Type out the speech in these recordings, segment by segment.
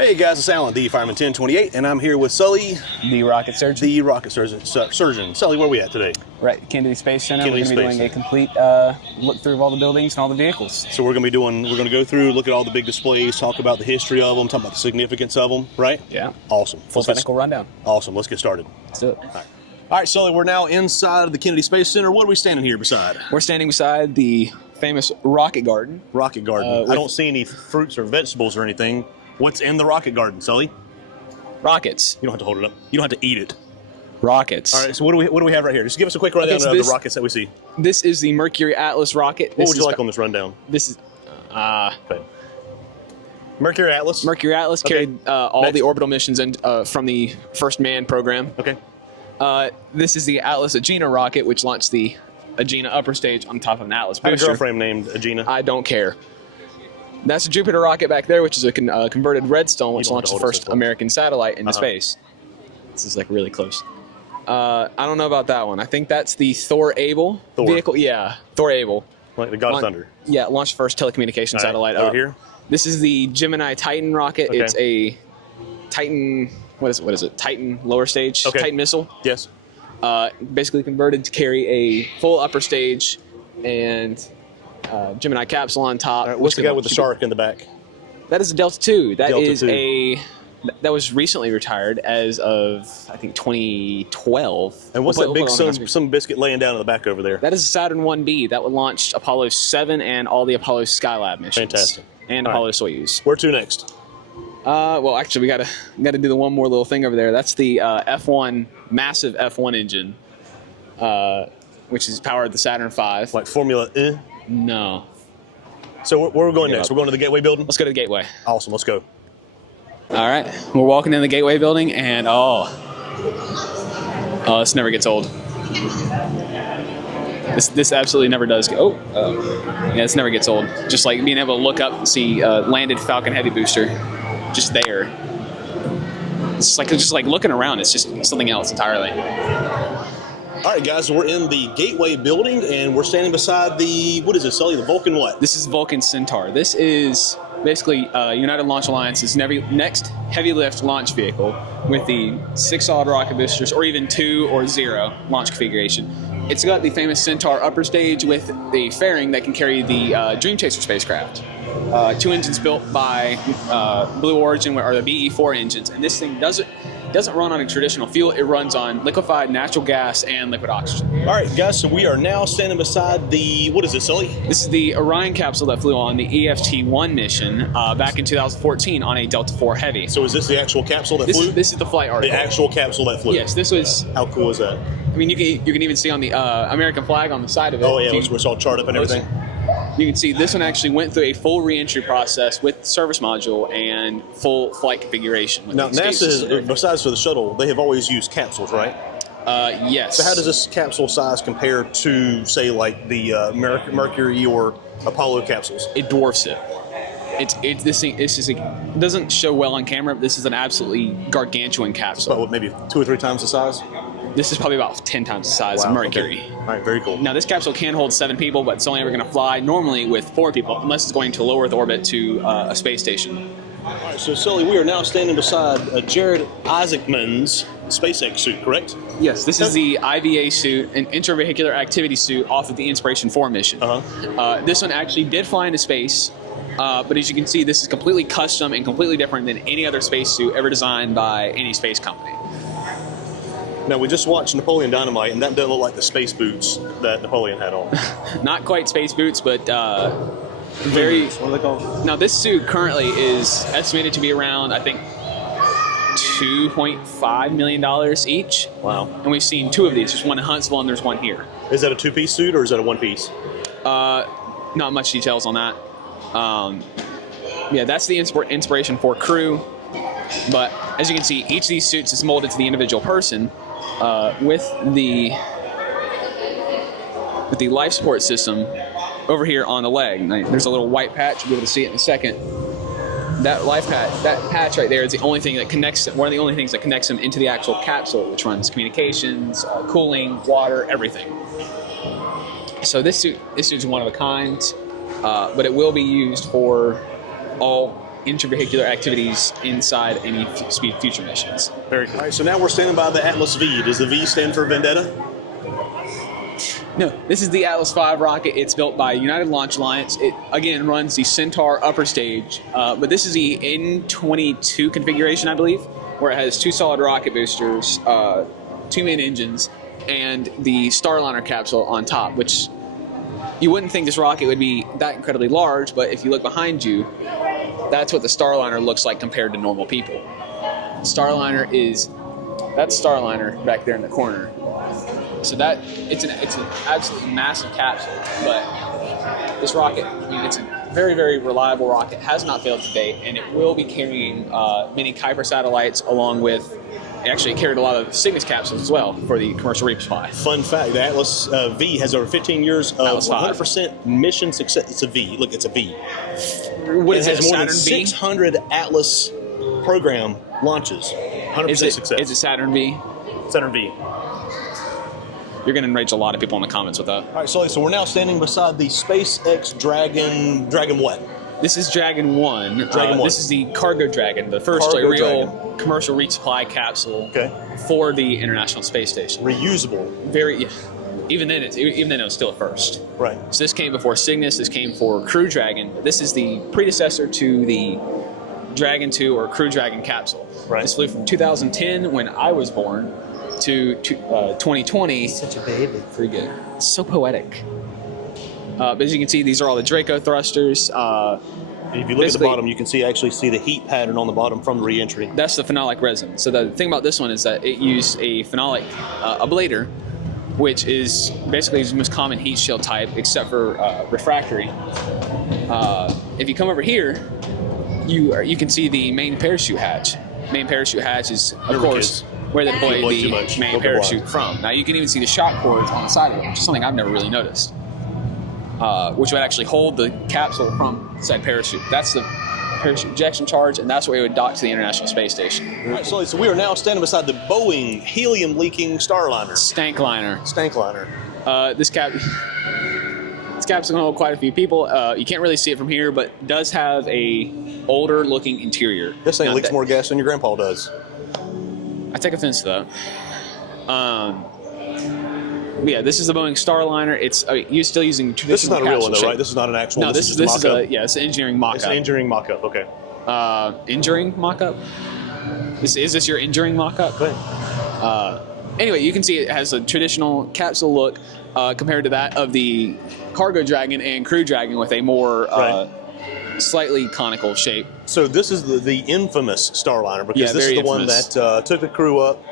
Hey guys, it's Alan, the Fireman 1028, and I'm here with Sully, the rocket surgeon. the rocket surgeon. Sully, where are we at today? Right, Kennedy Space Center. Kennedy We're going to be Space doing a complete look through of all the buildings and all the vehicles. So we're going to go through, look at all the big displays, talk about the history of them, talk about the significance of them, right? Yeah. Awesome. Full technical rundown. Awesome. Let's get started. Let's do it. All right, Sully, we're now inside of the Kennedy Space Center. What are we standing here beside? We're standing beside the famous rocket garden. Rocket garden. I don't see any fruits or vegetables or anything. What's in the rocket garden, Sully? Rockets. You don't have to hold it up. You don't have to eat it. Rockets. All right, so what do we have right here? Just give us a quick rundown of the rockets that we see. This is the Mercury Atlas rocket. What would you like on this rundown? This is... Okay. Mercury Atlas? Mercury Atlas carried all the orbital missions from the first manned program. Okay. This is the Atlas Agena rocket, which launched the Agena upper stage on top of an Atlas I have booster. a girlfriend named Agena. I don't care. That's a Jupiter rocket back there, which is a converted Redstone, which launched the first American satellite into space. This is like really close. I don't know about that one. I think that's the Thor Able vehicle. Yeah, Thor Able. Like the God of Thunder. Yeah, launched the first telecommunications satellite over here. This is the Gemini Titan rocket. Okay. It's a Titan. What is it? Titan lower stage. Okay. Titan missile. Yes. Basically converted to carry a full upper stage and Gemini capsule on top. Right, what's the guy with the shark in the back? That is a Delta II. That Delta is II. that was recently retired as of I think 2012. And what's that big some biscuit laying down in the back over there? That is a Saturn 1B that would launch Apollo 7 and all the Apollo Skylab missions. Fantastic. And Apollo Soyuz. Where to next? Well, actually, we gotta do the one more little thing over there. That's the F1 massive F1 engine, which is powered the Saturn V. Like Formula E? No. So where are we going next? We're going to the Gateway building? Let's go to the Gateway. Awesome, let's go. All right, we're walking in the Gateway building, and oh, this never gets old. This absolutely never does. Yeah, this never gets old. Just like being able to look up and see landed Falcon Heavy booster, just there. It's just like looking around. It's just something else entirely. All right, guys, so we're in the Gateway building, and we're standing beside the, what is this, Sully, the Vulcan what? This is Vulcan Centaur. This is basically United Launch Alliance's next heavy lift launch vehicle with the 6 solid rocket boosters, or even 2 or 0 launch configuration. It's got the famous Centaur upper stage with the fairing that can carry the Dream Chaser spacecraft. 2 engines built by Blue Origin, or the BE4 engines, and this thing doesn't run on a traditional fuel. It runs on liquefied natural gas and liquid oxygen. All right, guys, so we are now standing beside the, what is this, Sully? This is the Orion capsule that flew on the EFT-1 mission back in 2014 on a Delta IV Heavy. So is this the actual capsule that flew? This is the flight article. The actual capsule that flew? Yes, this was... How cool is that? I mean, you can even see on the American flag on the side of it. Oh, yeah, it's all charted up and everything. You can see this one actually went through a full re-entry process with service module and full flight configuration. Now, NASA, besides for the shuttle, they have always used capsules, right? Yes. So how does this capsule size compare to, say, like the Mercury or Apollo capsules? It dwarfs it. It doesn't show well on camera, but this is an absolutely gargantuan capsule. About, what, maybe 2 or 3 times the size? This is probably about 10 times the size of Mercury. Okay. All right, very cool. Now, this capsule can hold 7 people, but it's only ever going to fly normally with 4 people, unless it's going to low Earth orbit to a space station. All right, so Sully, we are now standing beside Jared Isaacman's SpaceX suit, correct? Yes, this is the IVA suit, an intravehicular activity suit off of the Inspiration 4 mission. This one actually did fly into space, but as you can see, this is completely custom and completely different than any other spacesuit ever designed by any space company. Now, we just watched Napoleon Dynamite, and that doesn't look like the space boots that Napoleon had on. Not quite space boots, but very... What are they called? Now, this suit currently is estimated to be around, I think, $2.5 million each. Wow. And we've seen 2 of these. There's one in Huntsville and there's one here. Is that a 2-piece suit, or is that a 1-piece? Not much details on that. Yeah, that's the Inspiration 4 crew. But as you can see, each of these suits is molded to the individual person. With the life support system over here on the leg. There's a little white patch. You'll be able to see it in a second. That patch right there is the only thing that connects one of the only things that connects them into the actual capsule, which runs communications, cooling, water, everything. So this suit is one of a kind, but it will be used for all intravehicular activities inside any speed future missions. Very cool. All right, so now we're standing by the Atlas V. Does the V stand for Vendetta? No, this is the Atlas V rocket. It's built by United Launch Alliance. It, again, runs the Centaur upper stage, but this is the N22 configuration, I believe, where it has 2 solid rocket boosters, 2 main engines, and the Starliner capsule on top, which you wouldn't think this rocket would be that incredibly large, but if you look behind you, that's what the Starliner looks like compared to normal people. That's Starliner back there in the corner. So that it's an absolutely massive capsule, but this rocket, I mean, it's a very, very reliable rocket, has not failed to date, and it will be carrying many Kuiper satellites along with, actually it carried a lot of Cygnus capsules as well for the commercial resupply. Fun fact, the Atlas V has over 15 years of 100% mission success. It's a V. Look, it's a V. What is it? It has more than Saturn V? 600 Atlas program launches. 100% success. Is it Saturn V? Saturn V. You're going to enrage a lot of people in the comments with that. All right, Sully, so we're now standing beside the SpaceX Dragon what? This is Dragon 1. Dragon 1. This is the Cargo Dragon, the first real commercial commercial resupply capsule for the International Space Station. Reusable. Very, yeah. Even then it was still a first. Right. So this came before Cygnus. This came for Crew Dragon. This is the predecessor to the Dragon 2 or Crew Dragon capsule. Right. This flew from 2010 when I was born to 2020. Such a baby. Pretty good. It's so poetic. But as you can see, these are all the Draco thrusters. If you look at the bottom, you can actually see the heat pattern on the bottom from the re-entry. That's the phenolic resin. So the thing about this one is that it used a phenolic ablator, which is basically the most common heat shield type, except for refractory. If you come over here, you can see the main parachute hatch. Main parachute hatch is, of course, where they deploy the main parachute from. Now you can even see the shock cords on the side of it, which is something I've never really noticed. Which would actually hold the capsule from said parachute. That's the parachute ejection charge, and that's where it would dock to the International Space Station. All right, so we are now standing beside the Boeing helium-leaking Starliner. Stankliner. This capsule can hold quite a few people. You can't really see it from here, but it does have a older-looking interior. This thing leaks more gas than your grandpa does. I take offense to that. Yeah, this is the Boeing Starliner. It's you're still using traditional. This is not a real one, though, right? This is not an actual. No, this is it's an engineering mock-up. It's an engineering mock-up. Okay. Engineering mock-up. Is this your engineering mock-up? Go ahead. Anyway, you can see it has a traditional capsule look compared to that of the Cargo Dragon and Crew Dragon with a more slightly conical shape. So this is the infamous Starliner, because this is the one that took the crew up.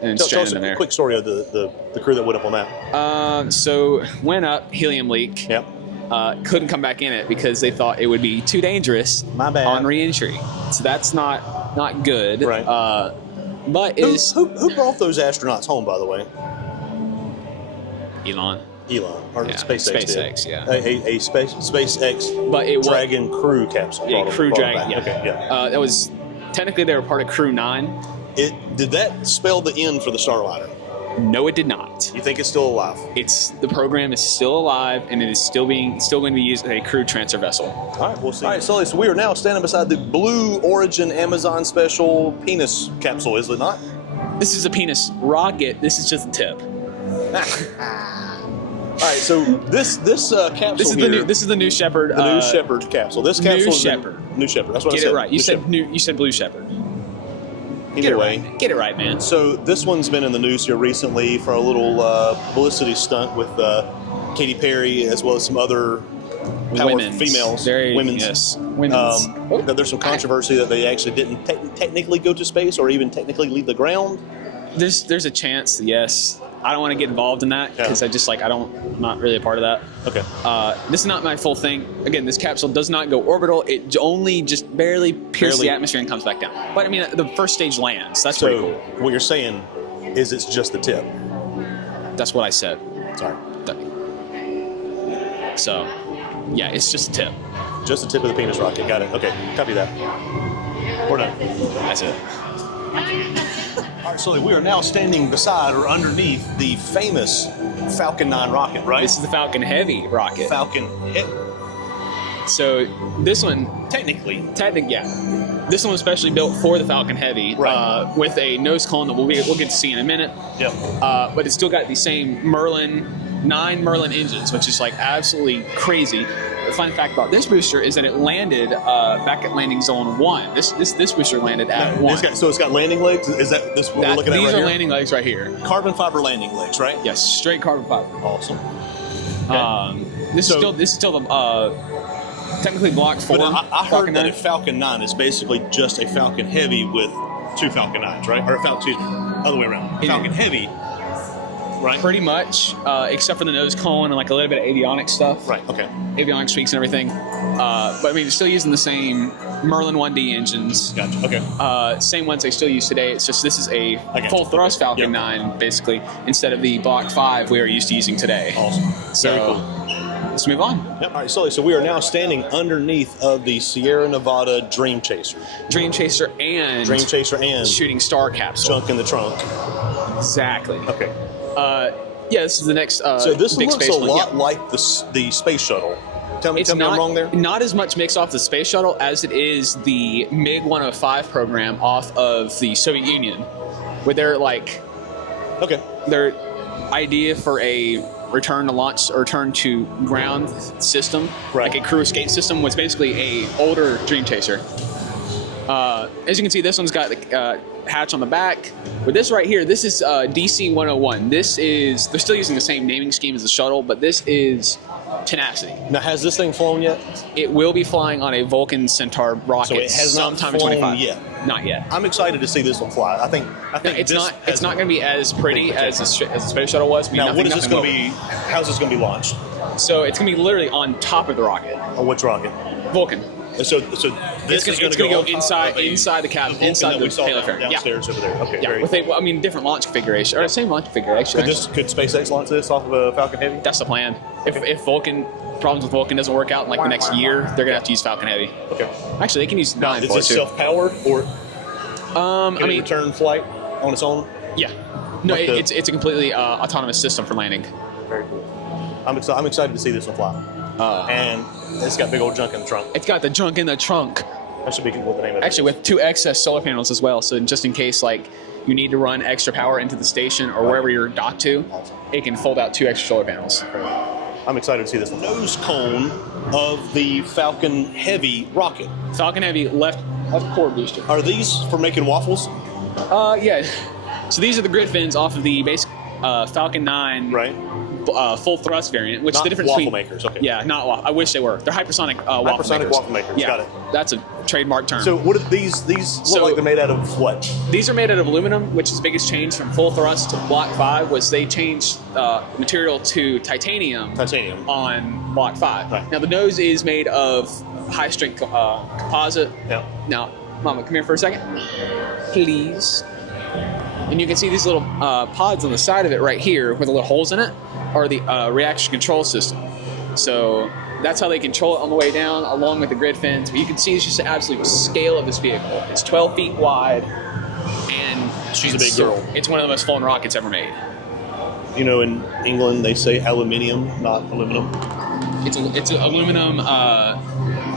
And tell us a quick story of the crew that went up on that. So went up, helium leak. Yep. Couldn't come back in it because they thought it would be too dangerous on re-entry. So that's not good. Right. But who brought those astronauts home, by the way? Elon or SpaceX yeah. A SpaceX but it Dragon crew capsule. Yeah, Crew Dragon. Yeah. Okay, yeah. That was technically they were part of Crew 9. Did that spell the end for the Starliner? No, it did not. You think it's still alive? The program is still alive, and it is still going to be used as a crew transfer vessel. All right, we'll see. All right, so we are now standing beside the Blue Origin Amazon Special Penis capsule, is it not? This is a penis rocket. This is just a tip. All right, so this capsule this is the New Shepard. The New Shepard capsule. This capsule is New Shepard. That's what I said. Get it right. You said Blue Shepard. Anyway, get it right, man. So this one's been in the news here recently for a little publicity stunt with Katy Perry, as well as some other females. Women's. There's some controversy that they actually didn't technically go to space or even technically leave the ground. There's a chance, yes. I don't want to get involved in that because I'm not really a part of that. Okay. This is not my full thing. Again, this capsule does not go orbital. It only just barely pierces the atmosphere and comes back down. But I mean, the first stage lands. That's pretty cool. What you're saying is it's just the tip. That's what I said. Sorry. So, yeah, it's just a tip. Just the tip of the penis rocket. Got it. Okay. Copy that. We're done. That's it. All right, so we are now standing beside or underneath the famous Falcon 9 rocket, right? This is the Falcon Heavy rocket. Falcon Heavy. So this one, Technically. yeah. This one was specially built for the Falcon Heavy, right. With a nose cone that we'll get to see in a minute. Yep. But it's still got the same 9 Merlin engines, which is like absolutely crazy. The fun fact about this booster is that it landed back at landing zone 1. This booster landed at 1. So it's got landing legs? Is that this what we're looking at right here? These are landing legs right here. Carbon fiber landing legs, right? Yes, straight carbon fiber. Awesome. Okay. This is still the technically Block 4. But I heard that a Falcon 9 is basically just a Falcon Heavy with 2 Falcon 9s, right? Or other way around. Falcon Heavy. Right. Pretty much, except for the nose cone and like a little bit of avionics stuff. Right. Okay. Avionics tweaks and everything. But I mean, they're still using the same Merlin 1D engines. Gotcha. Okay. Same ones they still use today. It's just this is a full thrust Falcon 9 basically instead of the Block 5 we are used to using today. Awesome. So very cool. Let's move on. Yep. All right, so we are now standing underneath of the Sierra Nevada Dream Chaser. Dream Chaser and Shooting Star capsule. Junk in the trunk. Exactly. Okay. Yeah, this is the next. So this big looks space a lot like the Space Shuttle. Tell me I'm wrong there? Not as much mixed off the Space Shuttle as it is the MiG-105 program off of the Soviet Union, where they're like, their idea for a return to launch or return to ground system, like a crew escape system, was basically a older Dream Chaser. As you can see, this one's got the hatch on the back. But this right here, this is DC-101. They're still using the same naming scheme as the shuttle, but this is Tenacity. Now, has this thing flown yet? It will be flying on a Vulcan Centaur rocket so it has sometime not flown in 25. Yet. Not yet. I'm excited to see this one fly. I think it's not going to be as pretty as the Space Shuttle was. Now, what is this going to be? How's this going to be launched? So it's going to be literally on top of the rocket. On which rocket? Vulcan. So this is going to go inside the cabin, inside the payload fairing. Downstairs over there. Okay. Yeah, with different launch configuration, or the same launch configuration. Could SpaceX launch this off of a Falcon Heavy? That's the plan. If problems with Vulcan doesn't work out in like the next year, they're going to have to use Falcon Heavy. Okay. Actually, they can use 9 Is this self-powered or? Can it return flight on its own? Yeah. No, it's a completely autonomous system for landing. Very cool. I'm excited to see this one fly. And it's got big old junk in the trunk. It's got the junk in the trunk. That should be what the name of it Actually, with 2 excess solar panels as well. So just in case like you need to run extra power into the station or wherever you're docked to, it can fold out 2 extra solar panels. I'm excited to see this one. Nose cone of the Falcon Heavy rocket. Falcon Heavy left core booster. Are these for making waffles? Yeah. So these are the grid fins off of the basic Falcon 9 full thrust variant, which not is the difference waffle between makers. Okay. Yeah, not waffle. I wish they were. They're hypersonic waffle makers. Yeah, got it. That's a trademark term. So what are these look like they're made out of what? These are made out of aluminum, which is the biggest change from full thrust to Block 5 was they changed material to titanium on Block 5. Right. Now the nose is made of high strength composite. Yeah. Now, Mama, come here for a second, please. And you can see these little pods on the side of it right here with the little holes in it are the reaction control system. So that's how they control it on the way down along with the grid fins. But you can see it's just the absolute scale of this vehicle. It's 12 feet wide and she's a big girl. It's one of the most flown rockets ever made. You know, in England they say aluminium, not aluminum. It's an aluminum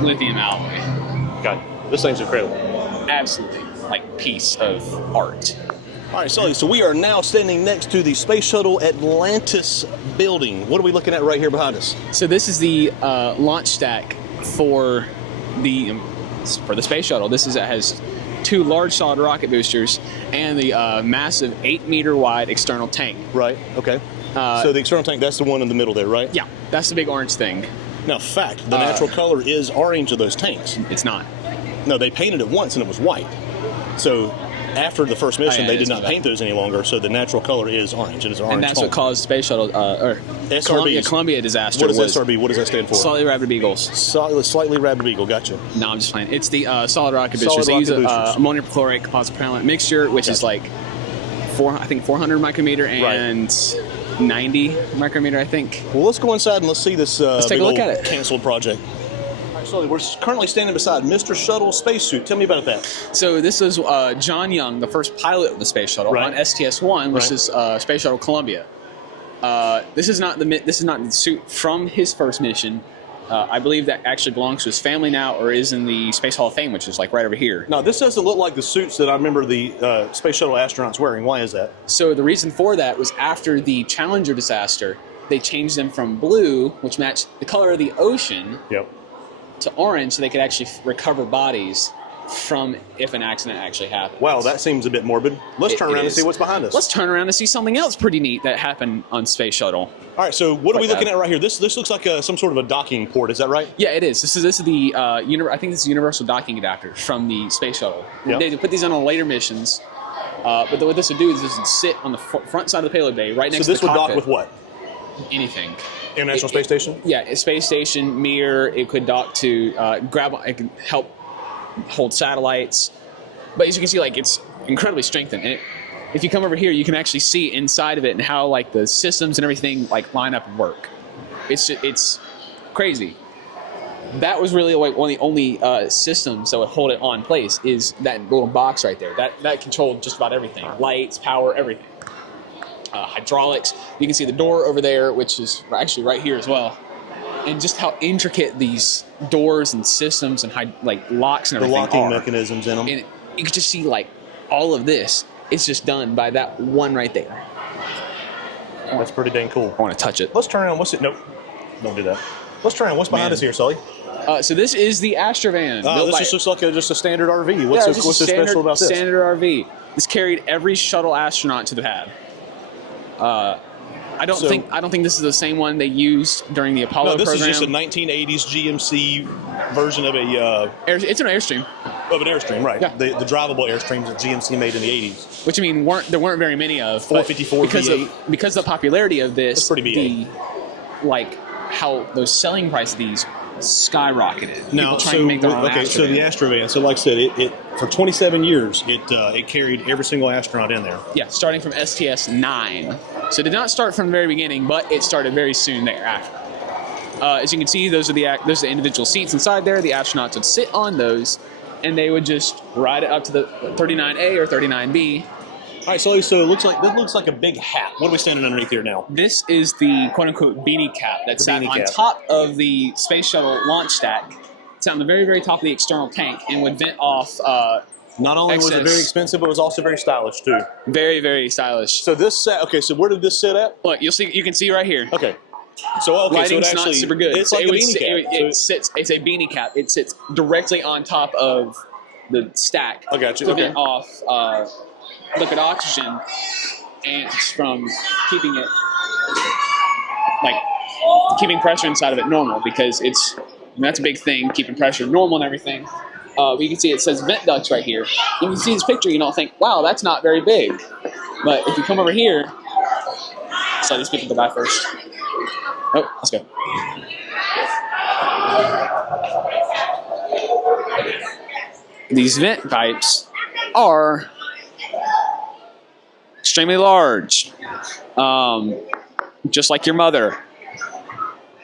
lithium alloy. God, this thing's incredible. Absolutely, like piece of art. All right, Sully, so we are now standing next to the Space Shuttle Atlantis building. What are we looking at right here behind us? So this is the launch stack for the Space Shuttle. This has 2 large solid rocket boosters and the massive 8-meter wide external tank. Right, okay. So the external tank, that's the one in the middle there, right? Yeah, that's the big orange thing. Now, fact, the natural color is orange of those tanks. It's not. No, they painted it once and it was white. So after the first mission, they did not paint those any longer, so the natural color is orange. It is orange. And that's what caused Space Shuttle, or Columbia disaster. What is SRB? What does that stand for? Slightly Rapid Beagles. Slightly Rapid Beagle, gotcha. No, I'm just playing. It's the solid rocket boosters. They use ammonium perchlorate composite propellant mixture, which is like 400 micrometer and 90 micrometer, I think. Well, let's go inside and let's see this let's take a look at it. Canceled project. So we're currently standing beside Mr. Shuttle spacesuit. Tell me about that. So this is John Young, the first pilot of the Space Shuttle on STS-1, which is Space Shuttle Columbia. This is not the suit from his first mission. I believe that actually belongs to his family now, or is in the Space Hall of Fame, which is like right over here. Now, this doesn't look like the suits that I remember the Space Shuttle astronauts wearing. Why is that? So the reason for that was after the Challenger disaster, they changed them from blue, which matched the color of the ocean, to orange, so they could actually recover bodies from if an accident actually happened. Wow, that seems a bit morbid. Let's turn around and see what's behind us. Let's turn around and see something else pretty neat that happened on Space Shuttle. All right, so what are we looking at right here? This looks like some sort of a docking port. Is that right? Yeah, it is. This is the I think this is universal docking adapter from the Space Shuttle. Yep. They put these on later missions, but what this would do is this would sit on the front side of the payload bay, right next to the cockpit. So this would dock with what? Anything. International Space Station? Yeah, a space station, mirror. It could dock to it can help hold satellites. But as you can see, like, it's incredibly strengthened. And if you come over here, you can actually see inside of it and how like the systems and everything like line up and work. It's crazy. That was really like one of the only systems that would hold it on place is that little box right there. That controlled just about everything: lights, power, everything. Hydraulics. You can see the door over there, which is actually right here as well. And just how intricate these doors and systems and like locks and everything are. The locking mechanisms in them. And you can just see like all of this. It's just done by that one right there. That's pretty dang cool. I want to touch it. Let's turn around. What's it? Nope. Don't do that. Let's turn around. What's behind us here, Sully? So this is the Astrovan. This just looks like just a standard RV. What's so special about this? Standard RV. This carried every shuttle astronaut to the pad. I don't think this is the same one they used during the Apollo program. No, this is just a 1980s GMC version of it's an Airstream. Of an Airstream, right? Yeah. The drivable Airstreams that GMC made in the 80s. Which I mean, there weren't very many of. 454 V8. Because of the popularity of this, that's pretty V8. How those selling price of these skyrocketed. Now, so the Astrovan. So, like I said, it for 27 years it carried every single astronaut in there. Yeah, starting from STS-9. So it did not start from the very beginning, but it started very soon thereafter. As you can see, those are the individual seats inside there. The astronauts would sit on those, and they would just ride it up to the 39A or 39B. All right, so this looks like a big hat. What are we standing underneath here now? This is the quote-unquote beanie cap that sat on top of the Space Shuttle launch stack. It's on the very, very top of the external tank and would vent off not only was it very expensive, but it was also very stylish, too. Very, very stylish. So this set, so where did this sit at? Look, you can see right here. Okay. Lighting's so not super good. It's like a beanie cap. It's a beanie cap. It sits directly on top of the stack. I got you. To vent off liquid oxygen, and it's from keeping pressure inside of it normal, because that's a big thing, keeping pressure normal and everything. But you can see it says vent ducts right here. When you see this picture, you don't think, wow, that's not very big. But if you come over here, so these people go by first. Oh, let's go. These vent pipes are extremely large, just like your mother.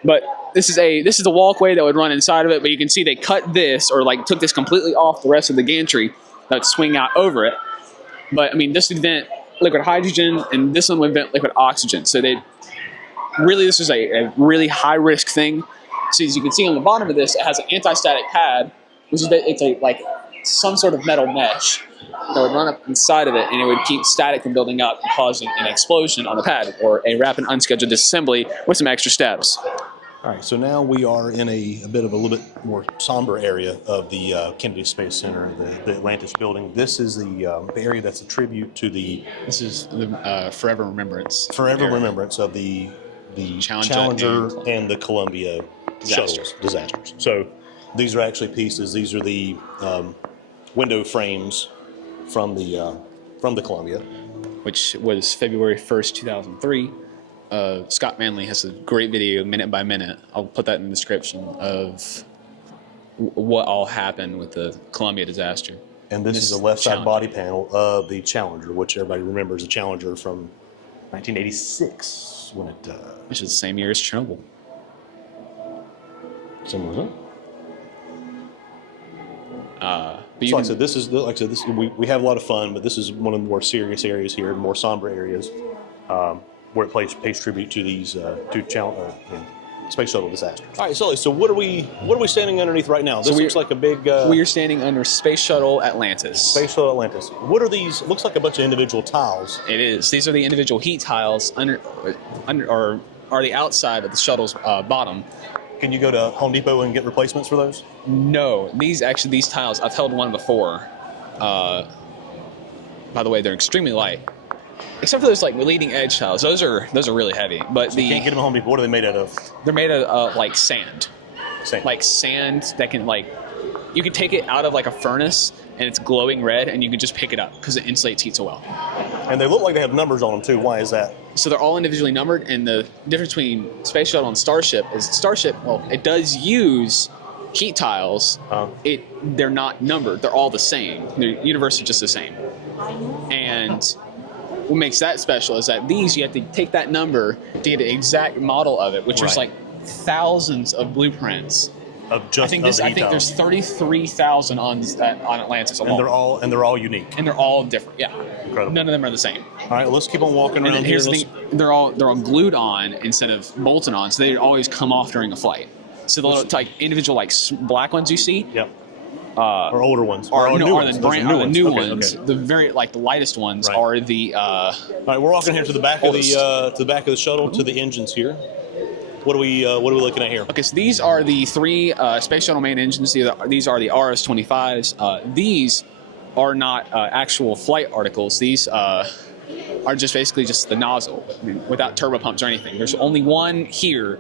But this is a walkway that would run inside of it. But you can see they cut this, or like took this completely off the rest of the gantry that would swing out over it. But I mean, this would vent liquid hydrogen, and this one would vent liquid oxygen. So this was a really high risk thing. So as you can see on the bottom of this, it has an anti-static pad, which is some sort of metal mesh that would run up inside of it, and it would keep static from building up and causing an explosion on the pad, or a rapid unscheduled disassembly with some extra steps. All right, so now we are in a little bit more somber area of the Kennedy Space Center, the Atlantis building. This is the area that's a tribute to This is the forever remembrance. Remembrance of the Challenger and the Columbia disasters. So these are actually pieces. These are the window frames from the Columbia, which was February 1st, 2003. Scott Manley has a great video, minute by minute. I'll put that in the description of what all happened with the Columbia disaster. And this is the left side body panel of the Challenger, which everybody remembers the Challenger from 1986 when it. Which is the same year as Chernobyl. Similar. But like I said, we have a lot of fun, but this is one of the more serious areas here, more somber areas, where it pays tribute to these space shuttle disasters. All right, Sully. So what are we standing underneath right now? This looks like a big. We are standing under Space Shuttle Atlantis. Space Shuttle Atlantis. What are these? Looks like a bunch of individual tiles. It is. These are the individual heat tiles under or are the outside of the shuttle's bottom. Can you go to Home Depot and get replacements for those? No, these tiles. I've held one before. By the way, they're extremely light. Except for those like leading edge tiles, those are really heavy. But so you can't get them at Home Depot. What are they made out of? They're made out of like sand. Sand. Like sand that can you can take it out of like a furnace and it's glowing red, and you can just pick it up because it insulates heat so well. And they look like they have numbers on them too. Why is that? So they're all individually numbered, and the difference between Space Shuttle and Starship is Starship. Well, it does use heat tiles. They're not numbered. They're all the same. The universe is just the same. And what makes that special is that these, you have to take that number to get an exact model of it, which is like thousands of blueprints. Of just I think there's 33,000 on Atlantis alone. And they're all unique. And they're all different. Yeah. Incredible. None of them are the same. All right, let's keep on walking around here. Here's the thing, they're all glued on instead of bolted on, so they always come off during a flight. So the little individual black ones you see. Yep. Or older ones. Are the new Okay. ones. The very the lightest ones are the. All right, we're walking here to the back of the shuttle, to the engines here. What are we looking at here? Okay, so these are the three Space Shuttle main engines. These are the RS-25s. These are not actual flight articles. These are just basically just the nozzle, without turbopumps or anything. There's only one here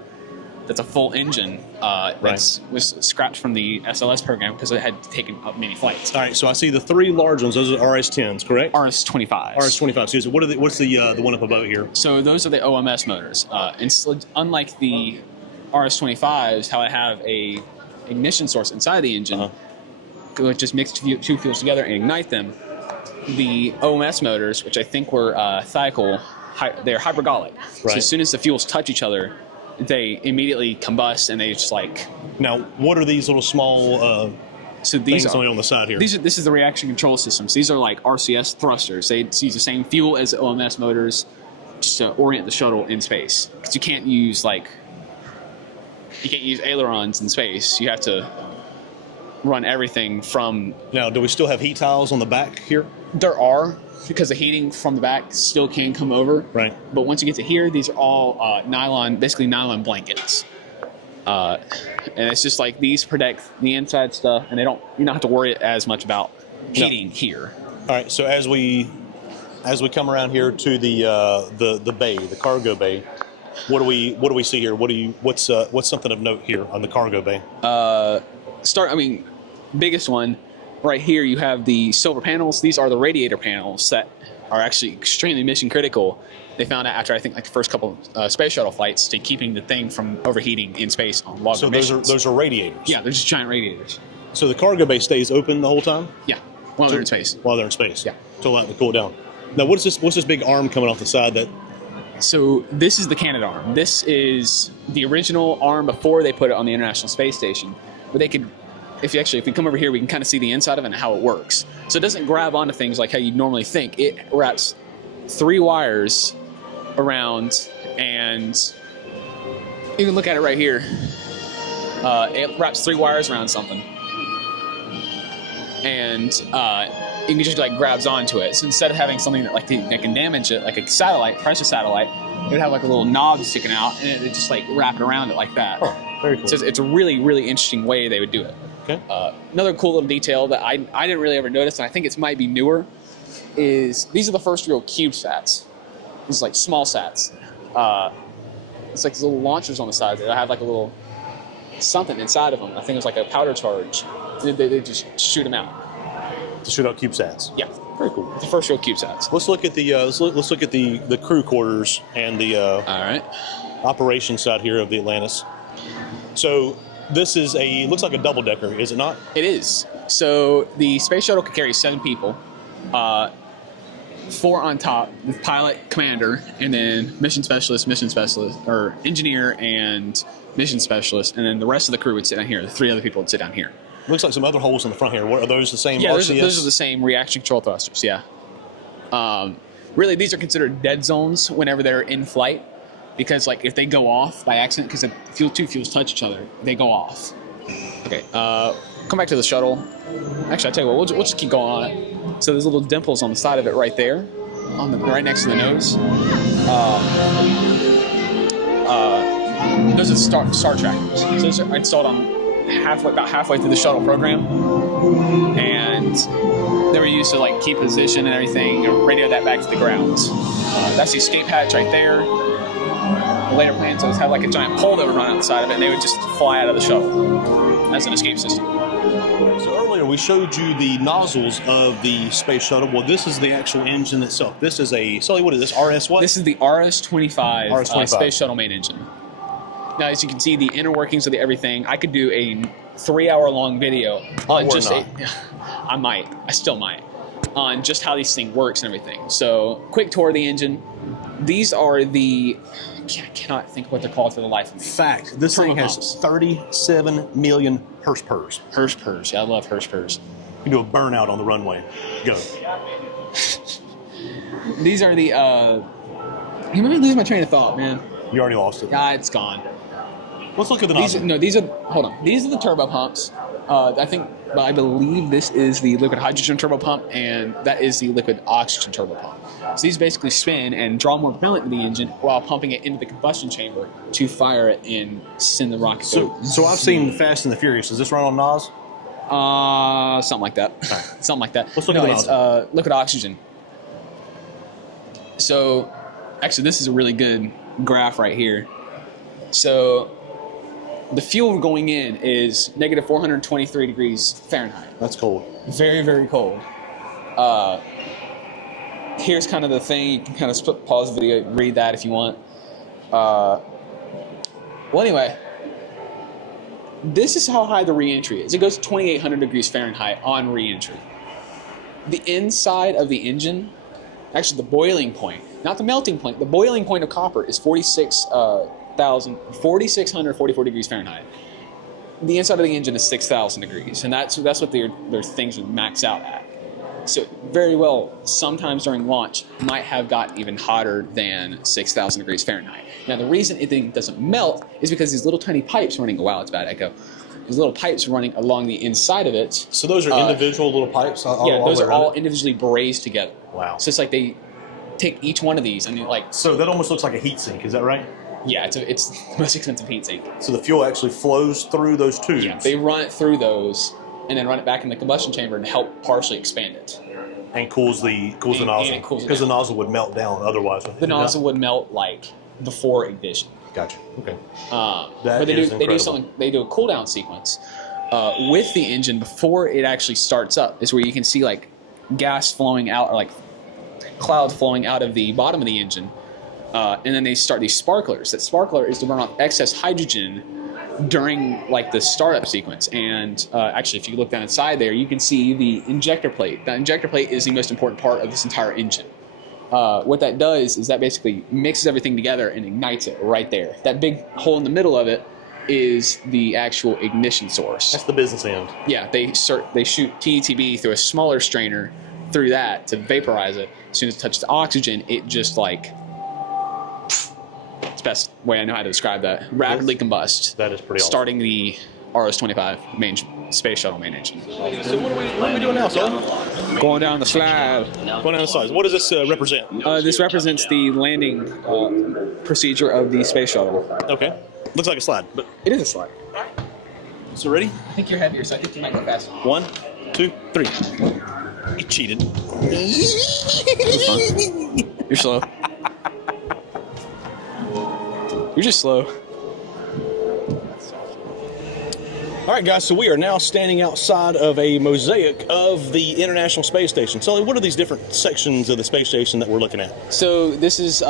that's a full engine that was scrapped from the SLS program because it had taken up many flights. All right, so I see the three large ones. Those are RS-10s, correct? RS-25s. RS-25s. Excuse me. What's the one up above here? So those are the OMS motors. And unlike the RS-25s, how I have a ignition source inside the engine, just mix two fuels together and ignite them. The OMS motors, which I think were they're hypergolic. So as soon as the fuels touch each other, they immediately combust, and they just Now, what are these little small things on the side here? This is the reaction control systems. These are like RCS thrusters. They use the same fuel as the OMS motors, just to orient the shuttle in space. Because you can't use ailerons in space. You have to run everything from. Now, do we still have heat tiles on the back here? There are, because the heating from the back still can come over. Right. But once you get to here, these are all nylon blankets. And it's just these protect the inside stuff, and you don't have to worry as much about heating here. All right. So as we come around here to the bay, the cargo bay, what do we see here? What's something of note here on the cargo bay? Biggest one. Right here, you have the silver panels. These are the radiator panels that are actually extremely mission critical. They found out after, I think, the first couple space shuttle flights to keeping the thing from overheating in space on longer missions. Those are radiators? Yeah, they're just giant radiators. So the cargo bay stays open the whole time? Yeah, while they're in space. While they're in space? Yeah. To allow it to cool down. Now, what's this big arm coming off the side that... So this is the Canadarm. This is the original arm before they put it on the International Space Station, where they could... If we come over here, we can kind of see the inside of it and how it works. So it doesn't grab onto things like how you'd normally think. It wraps 3 wires around, and you can look at it right here. It wraps 3 wires around something, and you can just grabs onto it. So instead of having something that can damage it, like a satellite, precious satellite, it would have a little knob sticking out, and it just wrap it around it like that. Oh, very cool. So it's a really, really interesting way they would do it. Okay. Another cool little detail that I didn't really ever notice, and I think it might be newer, is these are the first real CubeSats. These are small sats. It's these little launchers on the side that have a little something inside of them. I think it was a powder charge. They just shoot them out. To shoot out CubeSats. Yeah. Very cool. The first real CubeSats. Let's look at the let's look at the crew quarters and the all right operations side here of the Atlantis. So this looks like a double decker, is it not? It is. So the space shuttle could carry 7 people, 4 on top, the pilot, commander, and then mission specialist, or engineer and mission specialist, and then the rest of the crew would sit down here. The 3 other people would sit down here. Looks like some other holes in the front here. What are those? The same? Yeah, RCS? those are the same reaction control thrusters. Yeah. Really, these are considered dead zones whenever they're in flight. because like if they go off by accident, because the two fuels touch each other, they go off. Okay, come back to the shuttle. Actually, I tell you what, we'll just keep going on it. So there's little dimples on the side of it right there, right next to the nose. Those are star trackers. So those are installed on about halfway through the shuttle program, and they were used to like keep position and everything, and radio that back to the ground. That's the escape hatch right there. The later plans always had like a giant pole that would run outside of it, and they would just fly out of the shuttle as an escape system. So earlier we showed you the nozzles of the space shuttle. Well, this is the actual engine itself. This is a, Sully, what is this, RS what? This is the RS-25, Space Shuttle main engine. Now, as you can see, the inner workings of the everything, I could do a 3-hour-long video on just I still might, on just how this thing works and everything. So, quick tour of the engine. These are the, I cannot think of what they're called for the life of me. Fact, this thing has 37 million horsepower. Horsepower, yeah, I love horsepower. You can do a burnout on the runway. Go. These are the, you made me lose my train of thought, man. You already lost it. Yeah, it's gone. Let's look at the nozzle. Hold on. These are the turbo pumps. I believe this is the liquid hydrogen turbo pump, and that is the liquid oxygen turbo pump. So these basically spin and draw more propellant into the engine while pumping it into the combustion chamber to fire it and send the rocket. So I've seen Fast and the Furious. Does this run on NOS? Something like that. Right. Something like that. Let's look at the nozzle. It's liquid oxygen. So, actually, this is a really good graph right here. So, the fuel going in is negative 423 degrees Fahrenheit. That's cold. Very, very cold. Here's kind of the thing. You can kind of pause the video, read that if you want. Well, anyway, this is how high the re-entry is. It goes to 2,800 degrees Fahrenheit on re-entry. The inside of the engine, actually the boiling point, not the melting point, the boiling point of copper is 4,644 degrees Fahrenheit. The inside of the engine is 6,000 degrees, and that's what their things would max out at. So very well, sometimes during launch, might have got even hotter than 6,000 degrees Fahrenheit. Now the reason it doesn't melt is because these little tiny pipes running, wow, it's bad echo. These little pipes running along the inside of it. So those are individual little pipes? Those are all individually brazed together. Wow. So it's like they take each one of these and like. So that almost looks like a heat sink, is that right? Yeah, it's the most expensive heat sink. So the fuel actually flows through those tubes? Yeah, they run it through those and then run it back in the combustion chamber to help partially expand it. And cools the nozzle? Because the nozzle would melt down otherwise. The nozzle would melt like before ignition. Gotcha. Okay. But they do a cool down sequence with the engine before it actually starts up. Is where you can see like gas flowing out or like cloud flowing out of the bottom of the engine, and then they start these sparklers. That sparkler is to burn off excess hydrogen during like the startup sequence. And actually, if you look down inside there, you can see the injector plate. That injector plate is the most important part of this entire engine. What that does is that basically mixes everything together and ignites it right there. That big hole in the middle of it is the actual ignition source. That's the business end. Yeah, they shoot TETB through a smaller strainer through that to vaporize it. As soon as it touches oxygen, it just like, it's the best way I know how to describe that, rapidly combusts. That is pretty awesome. Starting the RS-25 main Space Shuttle main engine. So what are we doing now, son? Going down the slide. Going down the slide. What does this represent? This represents the landing procedure of the Space Shuttle. Okay. Looks like a slide, but it is a slide. So ready? I think you're heavier, so I think you might go faster. 1, 2, 3. You cheated. You're slow. You're just slow. All right, guys, so we are now standing outside of a mosaic of the International Space Station. So what are these different sections of the space station that we're looking at? So this is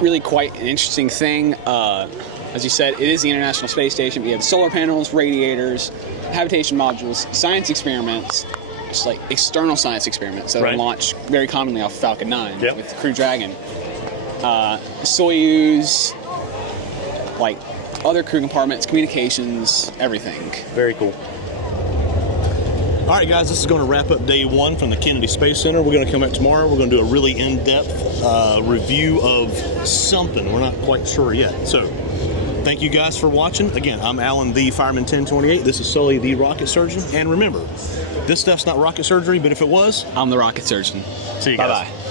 really quite an interesting thing. As you said, it is the International Space Station. We have solar panels, radiators, habitation modules, science experiments, just like external science experiments that are launched very commonly off Falcon 9 with Crew Dragon. Soyuz, like other crew compartments, communications, everything. Very cool. All right, guys, this is going to wrap up day 1 from the Kennedy Space Center. We're going to come back tomorrow. We're going to do a really in-depth review of something. We're not quite sure yet. So, thank you guys for watching. Again, I'm Alan, the Fireman 1028. This is Sully, the Rocket Surgeon. And remember, this stuff's not rocket surgery, but if it was, I'm the Rocket Surgeon. See you guys. Bye-bye.